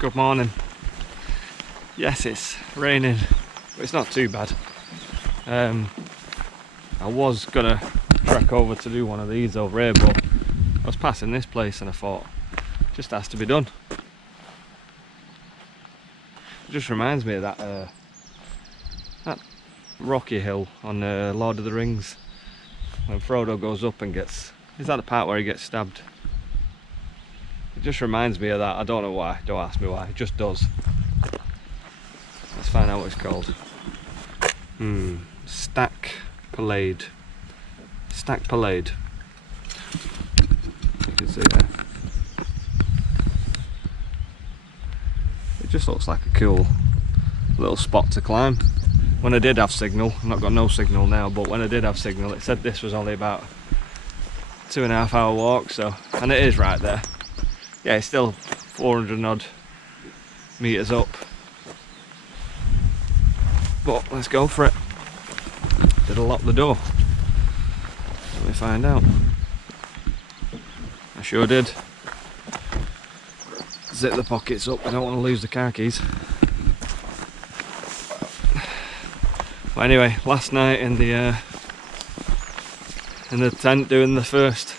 Good morning. Yes, it's raining, but it's not too bad. I was gonna trek over to do one of these over here, but I was passing this place and I thought, it just has to be done. It just reminds me of that rocky hill on Lord of the Rings, when Frodo goes up and gets, is that the part where he gets stabbed? It just reminds me of that. I don't know why, don't ask me why, it just does. Let's find out what it's called. Stac Pollaidh. Stac Pollaidh. You can see there. It just looks like a cool little spot to climb. When I did have signal, I've not got no signal now, but when I did have signal, it said this was only about 2.5 hour walk, so, and it is right there. Yeah, it's still 400 odd meters up. But let's go for it. Did I lock the door? Let me find out. I sure did. Zip the pockets up, I don't want to lose the car keys. But anyway, last night in the tent doing the first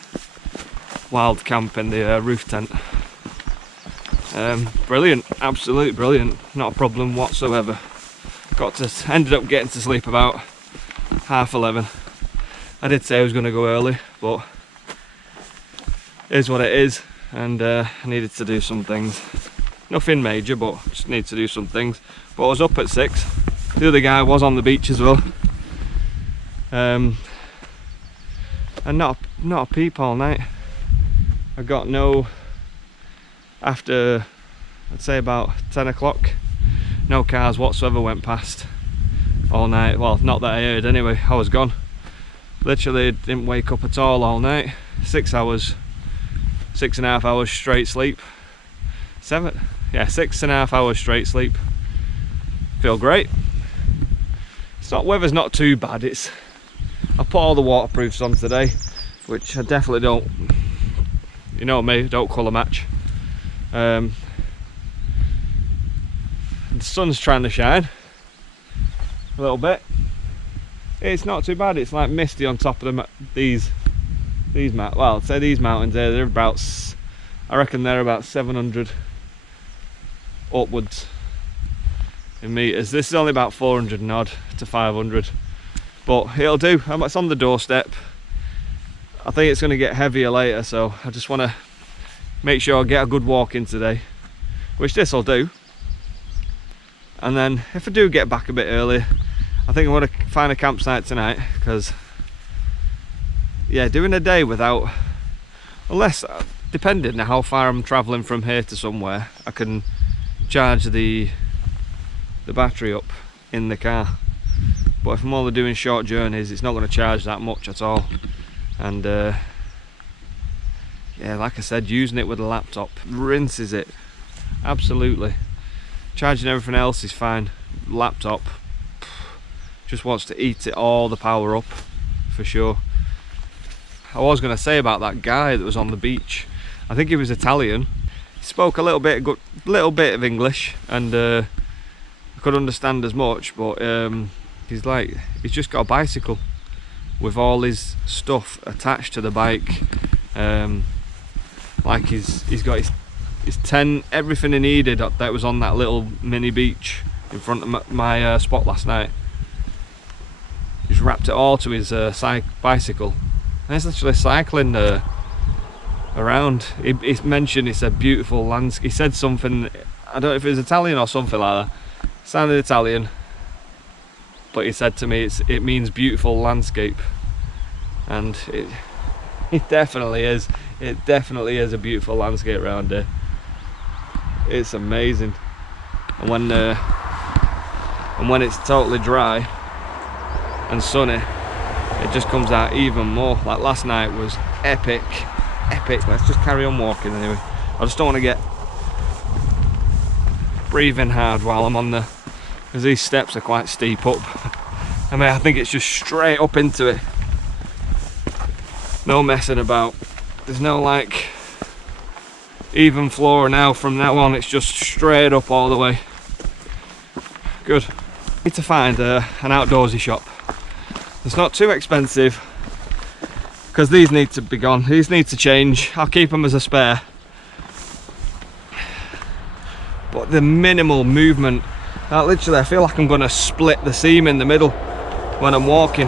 wild camp in the roof tent. Brilliant, absolutely brilliant, not a problem whatsoever. Ended up getting to sleep about 11:30. I did say I was going to go early, but it is what it is, and I needed to do some things. Nothing major, but just need to do some things. But I was up at 6. The other guy was on the beach as well, and not a peep all night. I got no, after I'd say about 10 o'clock, no cars whatsoever went past all night. Well, not that I heard anyway, I was gone. Literally didn't wake up at all night. 6 hours, 6.5 hours straight sleep. 6.5 hours straight sleep. Feel great. Weather's not too bad. I put all the waterproofs on today, which I definitely don't, you know me, don't colour match. The sun's trying to shine a little bit. It's not too bad. It's like misty on top of these mountains. Well, I'd say these mountains here, they're about, I reckon they're about 700 upwards in meters. This is only about 400 and odd to 500, but it'll do. It's on the doorstep. I think it's going to get heavier later, so I just want to make sure I get a good walk in today, which this will do. And then if I do get back a bit early, I think I'm going to find a campsite tonight, because yeah, doing a day without, unless, depending on how far I'm travelling from here to somewhere, I can charge the battery up in the car. But if I'm only doing short journeys, it's not going to charge that much at all. And yeah, like I said, using it with a laptop rinses it absolutely. Charging everything else is fine. Laptop just wants to eat it all the power up, for sure. I was going to say about that guy that was on the beach. I think he was Italian. He spoke a little bit of English, and I could understand as much. But he's just got a bicycle with all his stuff attached to the bike. Like he's got his tent, everything he needed that was on that little mini beach in front of my spot last night. He's wrapped it all to his bicycle, and he's literally cycling around. He mentioned, he said beautiful landscape. He said something, I don't know if it was Italian or something like that. It sounded Italian, but he said to me it means beautiful landscape, and it definitely is. It definitely is a beautiful landscape around here. It's amazing. And when it's totally dry and sunny, it just comes out even more. Like last night was epic. Let's just carry on walking anyway. I just don't want to get breathing hard while I'm on because these steps are quite steep up. I mean, I think it's just straight up into it. No messing about. There's no like even floor now. From now on it's just straight up all the way. Good. Need to find an outdoorsy shop. It's not too expensive, because these need to be gone. These need to change. I'll keep them as a spare. But the minimal movement, literally I feel like I'm going to split the seam in the middle when I'm walking.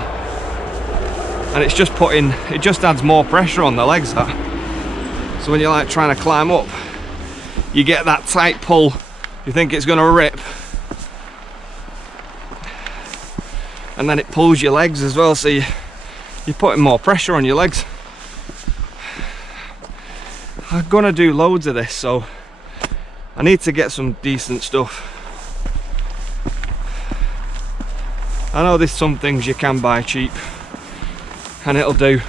And it's just it just adds more pressure on the legs, that. So when you're like trying to climb up, you get that tight pull. You think it's going to rip. And then it pulls your legs as well, so you're putting more pressure on your legs. I'm going to do loads of this, so I need to get some decent stuff. I know there's some things you can buy cheap and it'll do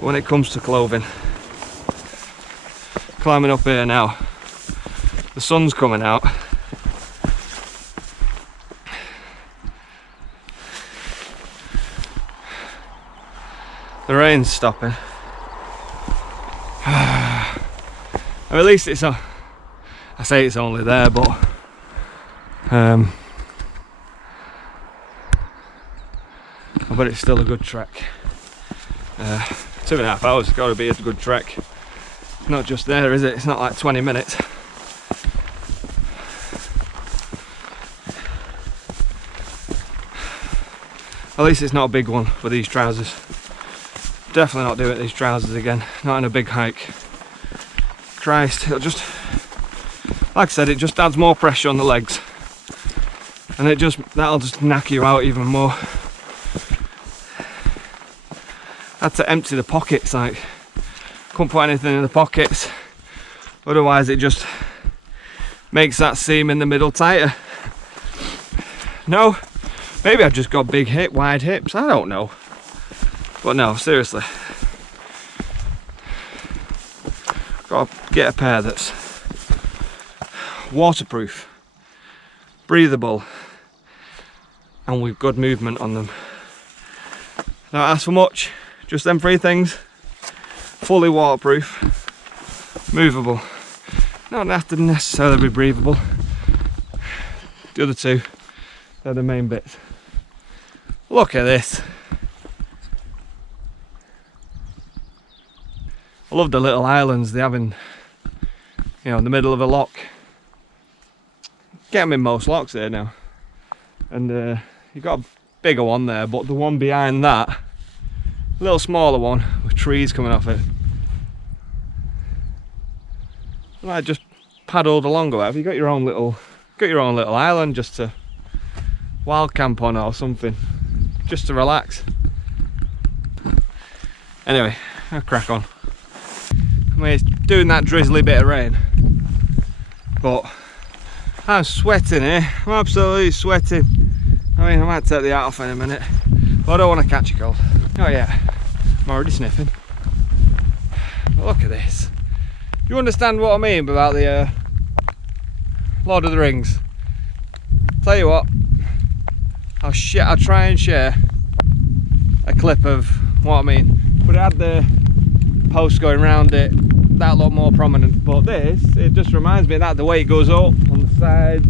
when it comes to clothing. Climbing up here now, the sun's coming out. The rain's stopping. At least it's not, I say it's only there, but I bet it's still a good trek. 2.5 hours has got to be a good trek. Not just there, is it? It's not like 20 minutes. At least it's not a big one for these trousers. Definitely not doing these trousers again. Not in a big hike. Christ, it'll just, like I said, it just adds more pressure on the legs, and that'll just knock you out even more. Had to empty the pockets, like couldn't put anything in the pockets, otherwise it just makes that seam in the middle tighter. No, maybe I've just got wide hips, I don't know, but no, seriously. Got to get a pair that's waterproof, breathable, and with good movement on them. Don't ask for much, just them 3 things. Fully waterproof, movable, don't have to necessarily be breathable. The other 2, they're the main bits. Look at this. I love the little islands they have in, in the middle of a lock. Get them in most locks here now. And you've got a bigger one there, but the one behind that, a little smaller one with trees coming off it. I just paddled along about. Have you got your own little island just to wild camp on or something, just to relax? Anyway, I'll crack on. I mean, it's doing that drizzly bit of rain, but I'm sweating here. I'm absolutely sweating. I mean, I might take the hat off in a minute, but I don't want to catch a cold. Oh yeah, I'm already sniffing. But look at this. Do you understand what I mean about the Lord of the Rings? Tell you what, I'll try and share a clip of what I mean, but it had the post going round it, that looked more prominent, but this, it just reminds me of that, the way it goes up on the sides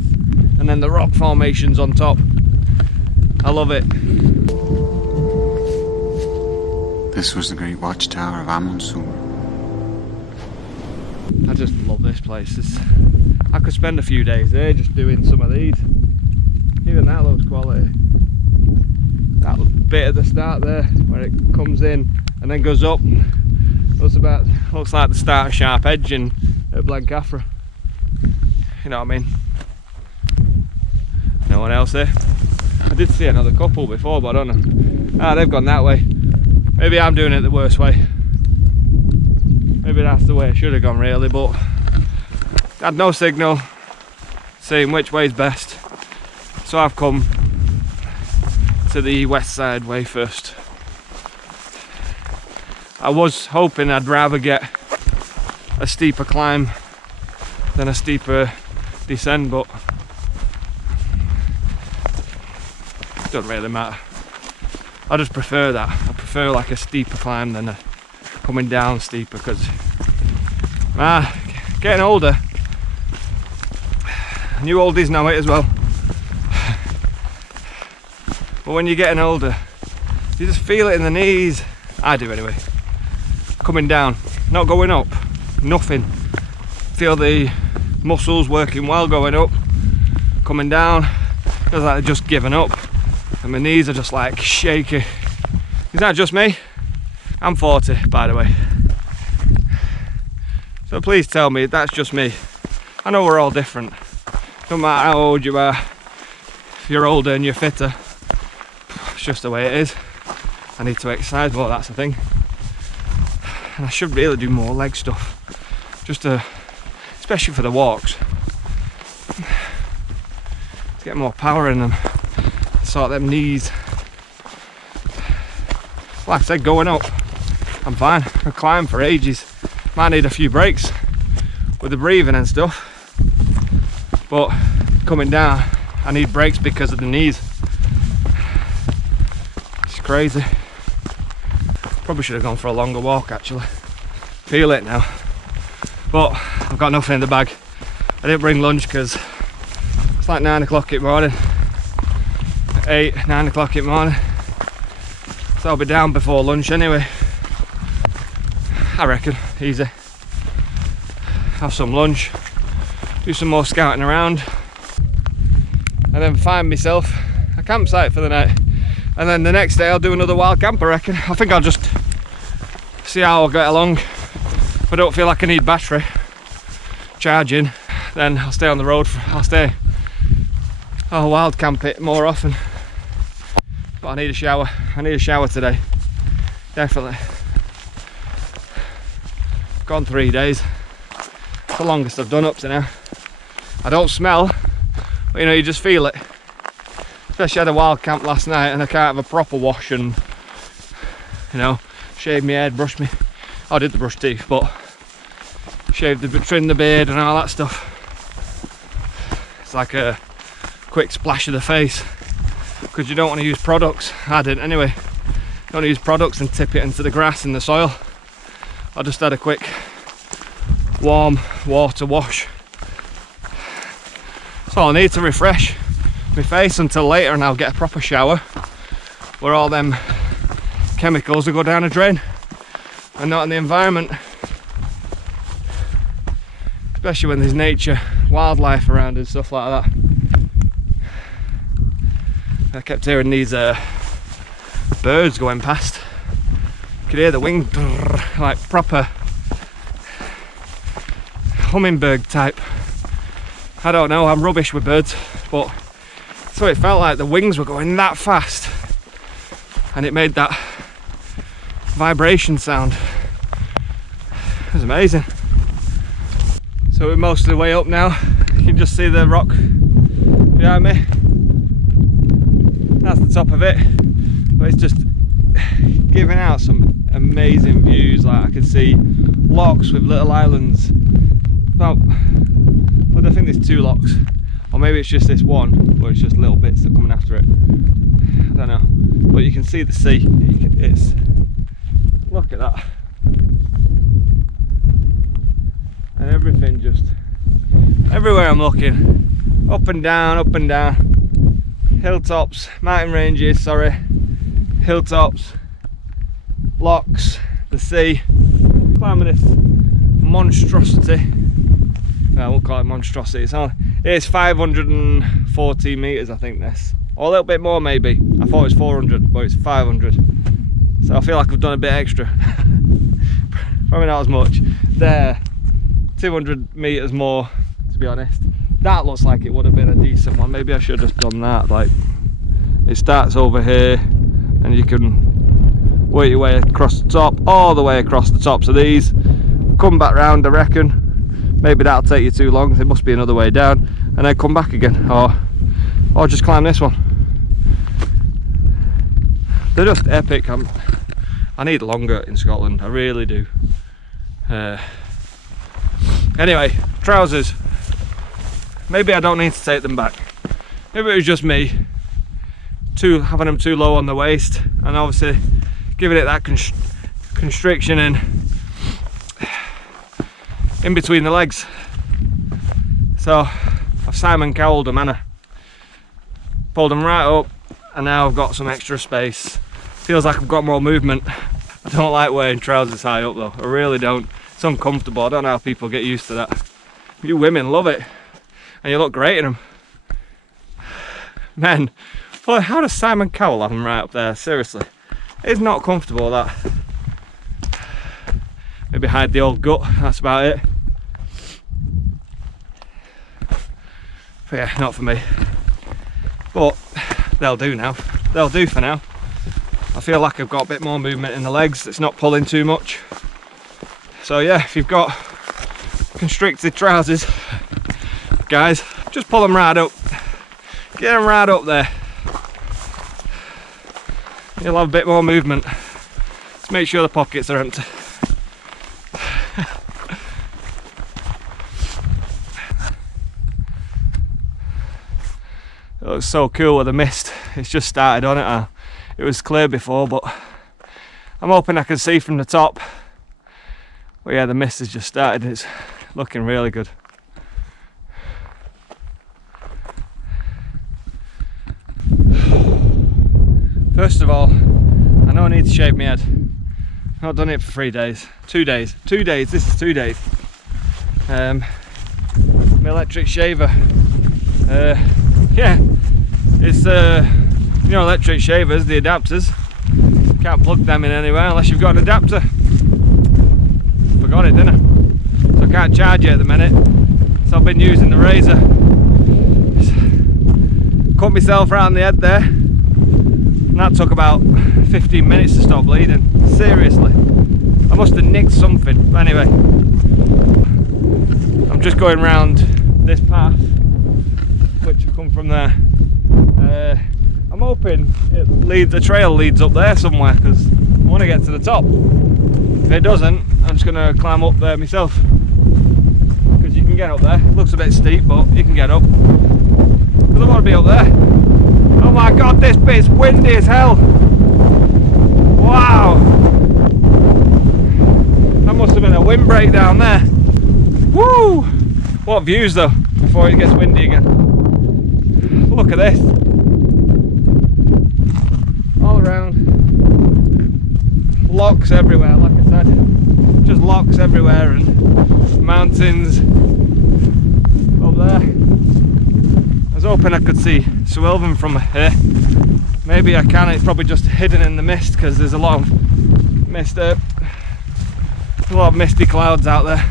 and then the rock formations on top. I love it. This was the great watchtower of Amundsen. I just love this place. I could spend a few days there just doing some of these. Even that looks quality. That bit at the start there where it comes in and then goes up, looks like the start of Sharp Edge in Blencathra. You know what I mean? No one else there. I did see another couple before, but I don't know. They've gone that way. Maybe I'm doing it the worst way. Maybe that's the way I should have gone really, but I had no signal saying which way is best. So I've come to the west side way first. I was hoping I'd rather get a steeper climb than a steeper descent, but it doesn't really matter. I just prefer that. I prefer like a steeper climb than a coming down steeper, because Getting older. New oldies know it as well. But when you're getting older, you just feel it in the knees. I do anyway. Coming down, not going up, nothing. Feel the muscles working well going up. Coming down, feels like they're just giving up. And my knees are just like shaky. Is that just me? I'm 40, by the way. So please tell me that's just me. I know we're all different. No matter how old you are, if you're older and you're fitter, it's just the way it is. I need to exercise more, that's the thing. And I should really do more leg stuff. Just to, especially for the walks. To get more power in them. Sort them knees. Like I said, going up, I'm fine. I climb for ages. Might need a few breaks with the breathing and stuff. But coming down, I need breaks because of the knees. It's crazy. Probably should have gone for a longer walk actually. Feel it now. But I've got nothing in the bag. I didn't bring lunch because it's like 9 o'clock in the morning. 8, 9 o'clock in the morning. So I'll be down before lunch anyway. I reckon, easy. Have some lunch. Do some more scouting around. And then find myself a campsite for the night. And then the next day I'll do another wild camp, I reckon. I think I'll just see how I'll get along. If I don't feel like I need battery charging, then I'll stay on the road. I'll wild camp it more often. But I need a shower. I need a shower today. Definitely. Gone 3 days. It's the longest I've done up to now. I don't smell, but you know, you just feel it. Especially had a wild camp last night and I can't have a proper wash and, you know, shave my head, brush me. I did the brush teeth, but trim the beard and all that stuff. It's like a quick splash of the face because you don't want to use products. I didn't anyway. Don't want to use products and tip it into the grass and the soil. I just had a quick warm water wash. So I'll need to refresh my face until later and I'll get a proper shower where all them chemicals will go down a drain and not in the environment. Especially when there's nature, wildlife around and stuff like that. I kept hearing these birds going past. You could hear the wing, like proper hummingbird type. I don't know, I'm rubbish with birds, but so it felt like the wings were going that fast and it made that vibration sound. It was amazing. So we're most of the way up now. You can just see the rock behind me. That's the top of it, but it's just giving out some amazing views. Like I can see locks with little islands. About, well, I think there's 2 locks, or maybe it's just this one, but it's just little bits that are coming after it. I don't know, but you can see the sea. It's, look at that, and everything just everywhere I'm looking, up and down, hilltops, mountain ranges, sorry, hilltops, locks, the sea, climbing this monstrosity. I won't call it monstrosity, it's 514 metres I think this, or a little bit more maybe. I thought it was 400 but it's 500, so I feel like I've done a bit extra. Probably not as much. There, 200 metres more to be honest. That looks like it would have been a decent one. Maybe I should have done that. Like, it starts over here and you can work your way across the top, all the way across the tops of these, come back round I reckon. Maybe that'll take you too long, there must be another way down, and then come back again, or just climb this one. They're just epic. I need longer in Scotland, I really do. Anyway, trousers. Maybe I don't need to take them back. Maybe it was just me having them too low on the waist, and obviously giving it that constriction and in between the legs. So I've Simon Cowelled them, and pulled them right up, and now I've got some extra space. Feels like I've got more movement. I don't like wearing trousers high up though, I really don't. It's uncomfortable. I don't know how people get used to that. You women love it, and you look great in them. Men, well, how does Simon Cowell have them right up there? Seriously, it's not comfortable, that. Maybe hide the old gut, that's about it. But yeah, not for me. But they'll do now. They'll do for now. I feel like I've got a bit more movement in the legs. It's not pulling too much. So yeah, if you've got constricted trousers, guys, just pull them right up. Get them right up there. You'll have a bit more movement. Just make sure the pockets are empty. It looks so cool with the mist. It's just started on it. It was clear before, but I'm hoping I can see from the top. But yeah, the mist has just started. It's looking really good. First of all, I know I need to shave my head. I've not done it for 3 days. 2 days. 2 days. This is 2 days. My electric shaver. Yeah, it's you know, electric shavers, the adapters. Can't plug them in anywhere unless you've got an adapter. Forgot it, didn't I? So I can't charge it at the minute. So I've been using the razor. Cut myself around the head there. And that took about 15 minutes to stop bleeding. Seriously. I must have nicked something. But anyway, I'm just going round this path, which will come from there. I'm hoping the trail leads up there somewhere, because I want to get to the top. If it doesn't, I'm just going to climb up there myself, because you can get up there. It looks a bit steep, but you can get up. Because I want to be up there. Oh my god, this bit's windy as hell. Wow. That must have been a windbreak down there. Woo! What views though, before it gets windy again. Look at this. All around. Locks everywhere, like I said. Just locks everywhere, and mountains up there. I was hoping I could see Swilven from here. Maybe I can, it's probably just hidden in the mist, because there's a lot of mist, a lot of misty clouds out there.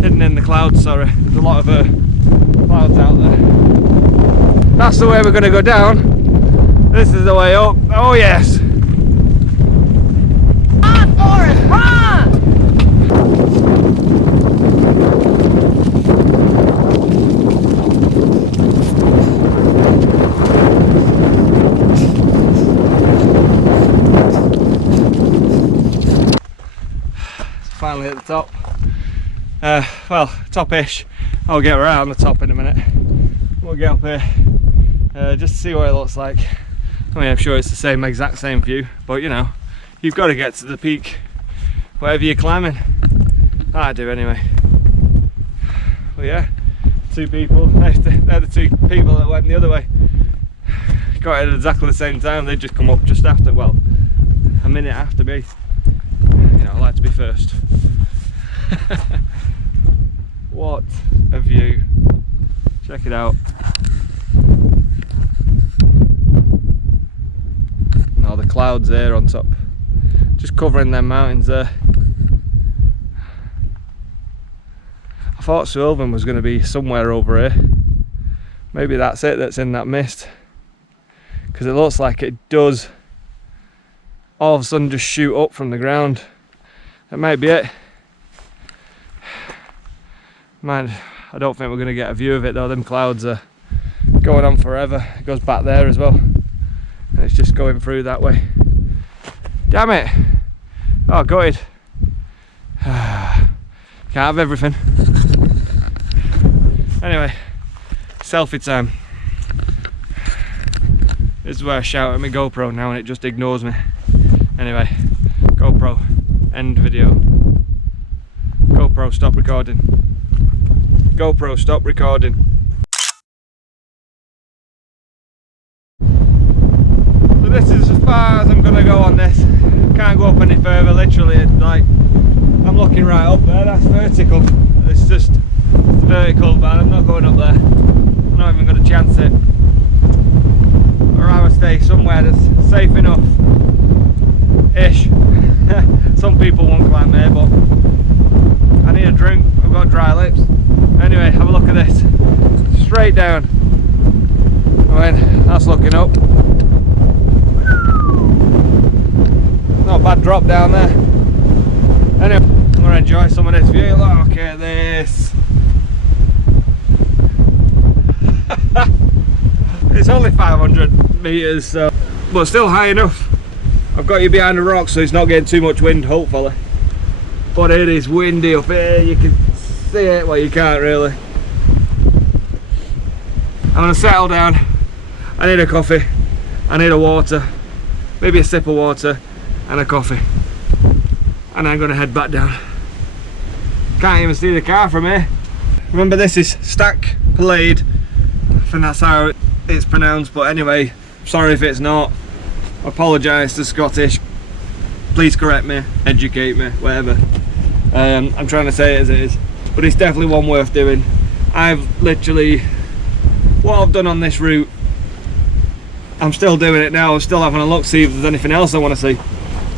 Hidden in the clouds, sorry. There's a lot of clouds out there. That's the way we're going to go down. This is the way up. Oh yes! Run, Forrest, run! Finally at the top. Well, top-ish. I'll get around the top in a minute. We'll get up here just to see what it looks like. I mean, I'm sure it's the exact same view, but you know, you've got to get to the peak wherever you're climbing. I do anyway. Well, yeah, two people. They're the two people that went the other way. Got it at exactly the same time. They just come up just after, well, a minute after me. You know, I like to be first. What a view. Check it out. Oh, the clouds there on top, just covering them mountains there. I thought Swilven was going to be somewhere over here. Maybe that's it, that's in that mist, because it looks like it does all of a sudden just shoot up from the ground. That might be it. Man, I don't think we're going to get a view of it though. Them clouds are going on forever. It goes back there as well, and it's just going through that way. Damn it! Oh, gutted. Can't have everything. Anyway, selfie time. This is where I shout at my GoPro now and it just ignores me. Anyway, GoPro, end video. GoPro, stop recording. GoPro, stop recording. So this is as far as I'm gonna go on this. Can't go up any further, literally. Like, I'm looking right up there, that's vertical. It's just vertical, but I'm not going up there. I'm not even gonna chance it. Or I would stay somewhere that's safe enough. Ish. Some people won't climb there, but I need a drink. I've got dry lips. Anyway, have a look at this. Straight down. I mean, that's looking up. Not a bad drop down there. Anyway, I'm gonna enjoy some of this view. Look at this. It's only 500 meters, so, but still high enough. I've got you behind the rock, so it's not getting too much wind, hopefully. But it is windy up here. You can see it, well, you can't really. I'm gonna settle down. I need a coffee. I need a water, maybe a sip of water and a coffee, and I'm gonna head back down. Can't even see the car from here. Remember, this is Stac Pollaidh. I think that's how it's pronounced, but anyway, sorry if it's not. I apologise to Scottish. Please correct me, educate me, whatever. I'm trying to say it as it is, but it's definitely one worth doing. I've literally, what I've done on this route, I'm still doing it now. I'm still having a look, see if there's anything else I want to see.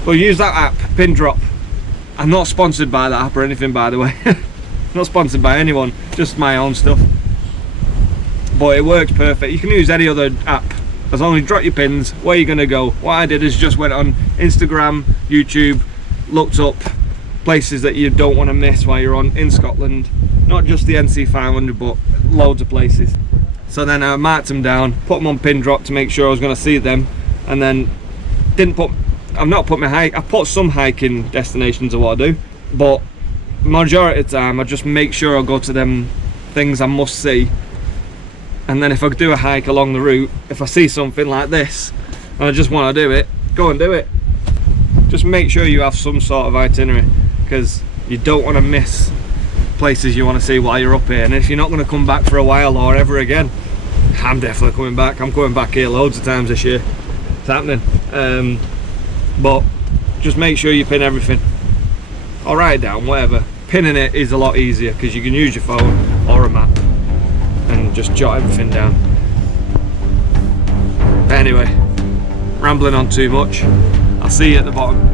But use that app, Pin Drop. I'm not sponsored by that app or anything, by the way. Not sponsored by anyone, just my own stuff. But it works perfect. You can use any other app as long as you drop your pins where you're going to go. What I did is just went on Instagram, YouTube, looked up places that you don't want to miss while you're in Scotland. Not just the NC500, but loads of places. So then I marked them down, put them on Pin Drop to make sure I was going to see them, and then I put some hiking destinations of what I do, but majority of the time I just make sure I go to them things I must see. And then if I do a hike along the route, if I see something like this and I just want to do it, go and do it. Just make sure you have some sort of itinerary, because you don't want to miss places you want to see while you're up here. And if you're not going to come back for a while or ever again, I'm definitely coming back. I'm coming back here loads of times this year. It's happening. But just make sure you pin everything, or write it down, whatever. Pinning it is a lot easier because you can use your phone or a map and just jot everything down. Anyway, rambling on too much. I'll see you at the bottom.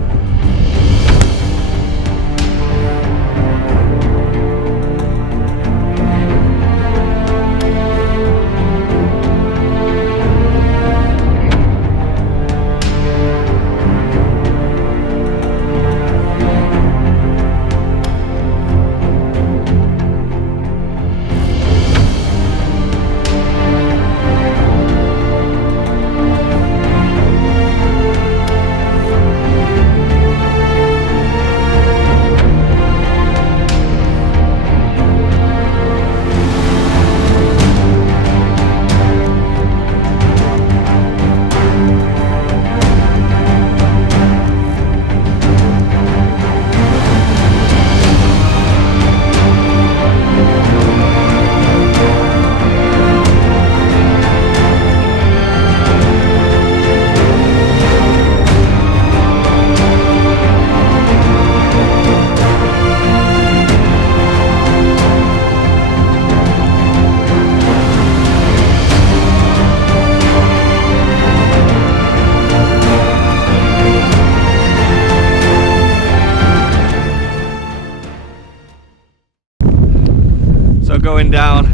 Going down,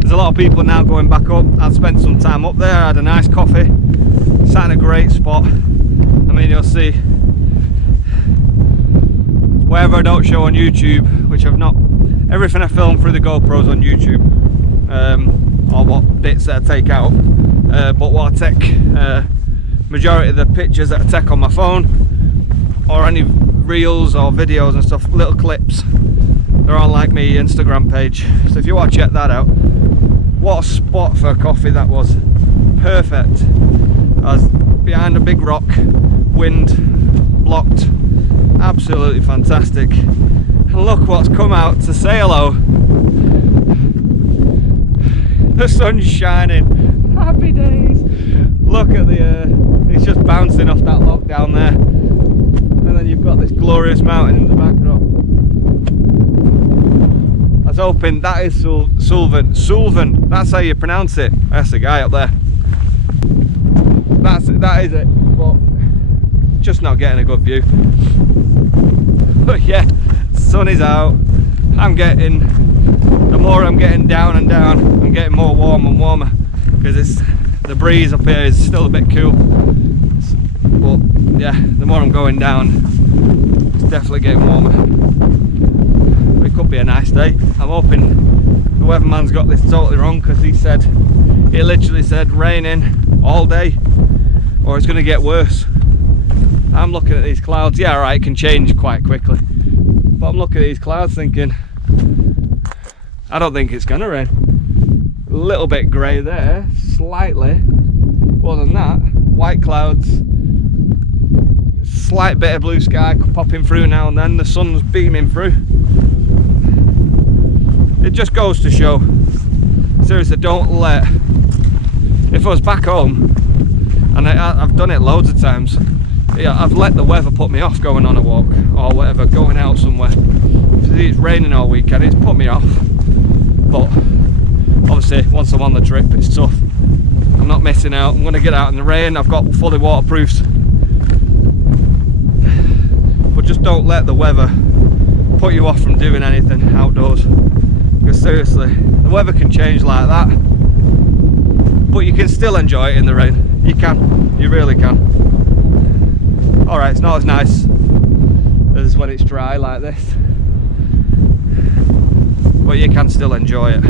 there's a lot of people now going back up. I've spent some time up there, I had a nice coffee, sat in a great spot. I mean, you'll see wherever I don't show on YouTube, which I've not, everything I film through the GoPros on YouTube, or what bits that I take out, but what I take, majority of the pictures that I take on my phone, or any reels or videos and stuff, little clips, they're on like my Instagram page. So if you want to check that out, what a spot for a coffee that was. Perfect. I was behind a big rock, wind blocked, absolutely fantastic. And look what's come out to say hello. The sun's shining. Happy days. Look at the, it's just bouncing off that lock down there. And then you've got this glorious mountain in the backdrop. I was hoping, that is Sulven, that's how you pronounce it. That's the guy up there. That is it, but just not getting a good view. But yeah, sun is out. The more I'm getting down and down, I'm getting more warm and warmer, because the breeze up here is still a bit cool. But yeah, the more I'm going down, it's definitely getting warmer. But it could be a nice day. I'm hoping the weatherman's got this totally wrong, because he literally said raining all day, or it's going to get worse. I'm looking at these clouds. Yeah, right, it can change quite quickly, but I'm looking at these clouds thinking, I don't think it's going to rain. A little bit grey there, slightly. Other than that, white clouds, slight bit of blue sky popping through now and then, the sun's beaming through. It just goes to show, seriously, don't let, if I was back home, and I've done it loads of times, yeah, I've let the weather put me off going on a walk or whatever, going out somewhere. It's raining all weekend, it's put me off. But obviously once I'm on the trip, it's tough. I'm not missing out. I'm going to get out in the rain. I've got fully waterproofs. But just don't let the weather put you off from doing anything outdoors. Because seriously, the weather can change like that, but you can still enjoy it in the rain. You can, you really can. Alright, it's not as nice as when it's dry like this, but you can still enjoy it.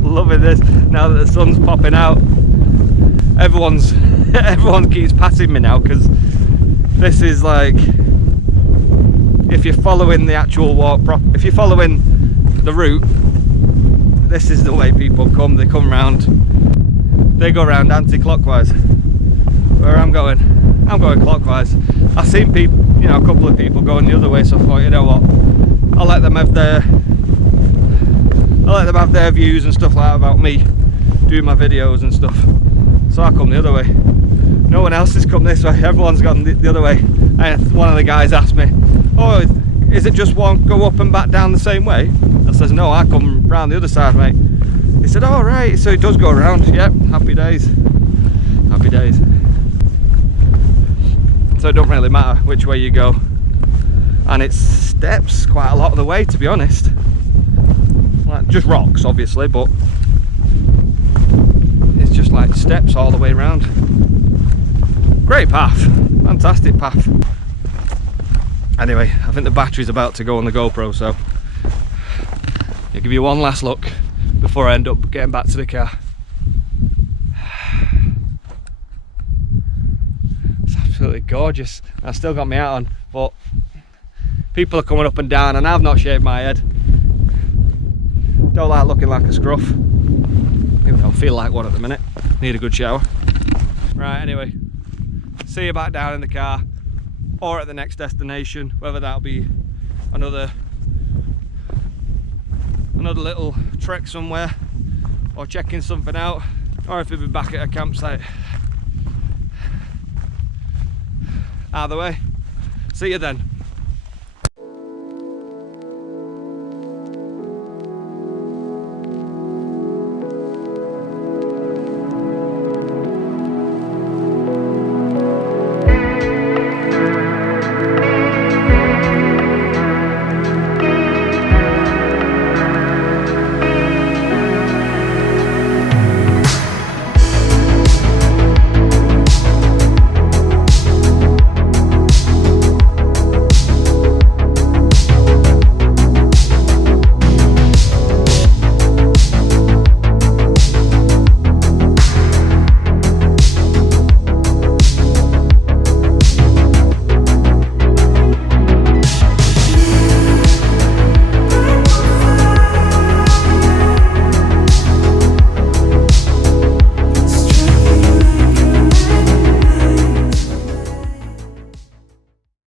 Loving this now that the sun's popping out. Everyone keeps passing me now, because this is like, if you're following the actual walk, if you're following the route, this is the way people come. They come round, they go round anti-clockwise. Where I'm going clockwise. I've seen people, you know, a couple of people going the other way, so I thought, you know what, I'll let them have their views and stuff like that about me doing my videos and stuff. So I come the other way. No one else has come this way. Everyone's gone the other way. And one of the guys asked me, "Oh, is it just one go up and back down the same way?" I says, "No, I come round the other side, mate." He said, "Oh right, so it does go around." Yep, happy days. Happy days. So it don't really matter which way you go, and it's steps quite a lot of the way, to be honest. Like, just rocks obviously, but it's just like steps all the way around. Great path, fantastic path. Anyway, I think the battery's about to go on the GoPro, so I'll give you one last look before I end up getting back to the car. Absolutely gorgeous. I've still got my hat on, but people are coming up and down, and I've not shaved my head. Don't like looking like a scruff. I don't feel like one at the minute. Need a good shower. Right, anyway, see you back down in the car or at the next destination, whether that'll be another little trek somewhere, or checking something out, or if we'll be back at a campsite. Either way, see you then.